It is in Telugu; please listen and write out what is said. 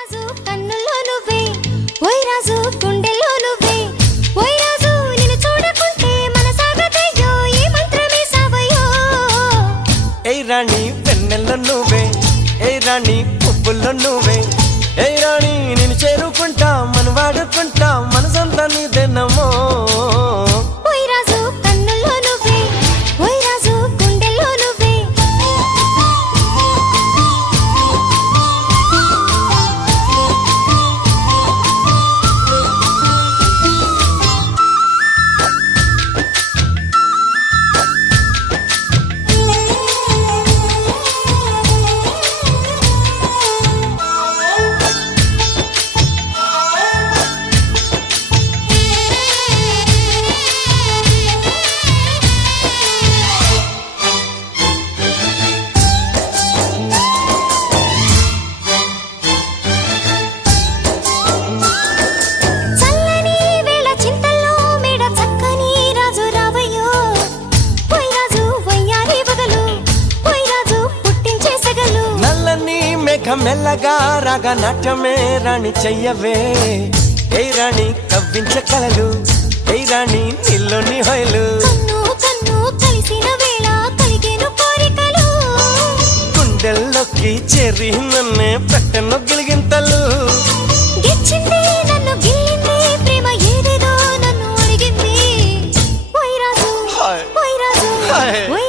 రాజు కన్నుల్లో నువ్వే ఓయ్ రాజు గుండెల్లో నువ్వే ఓయ్ రాజు నిన్ను చూడకుంటే మనసాగదయ్యో ఈ మంత్రమే సావయ్యో ఏయ్ రాణి వెన్నెల్లో నువ్వే ఏయ్ రాణి పువ్వుల్లో నువ్వే ఏయ్ రాణి నిన్ను చేరుకుంటా మనం వాడుకుంటా మనసంతా నీదేనమ్మో ఓయ్ రాజు కన్నుల్లో నువ్వే ఓయ్ రాజు గుండెల్లో నువ్వే చల్లని వేళ చింతల్లో మేడ చక్కని రాజు రావయ్యో ఓయ్ రాజు వయ్యారి బగలు ఓయ్ రాజు పుట్టించే సగలు నల్లని మేఘం మెల్లగా రాగా నాట్యమే రాణి చెయ్యవే ఏయ్ రాణి కవ్వించే కలలు ఏయ్ రాణి నీలోని హొయలు కన్ను కన్ను కలిసిన వేళ కలిగేను కోరికలు గుండెల్లోకి చేరి నన్నే పెట్టెను గిలిగింతలు గిచ్చింది నన్ను గిల్లింది ప్రేమ ఏదేదో నన్ను అడిగింది ఓయ్ రాజు హాయ్. ఓయ్ రాజు హాయ్. ఓయ్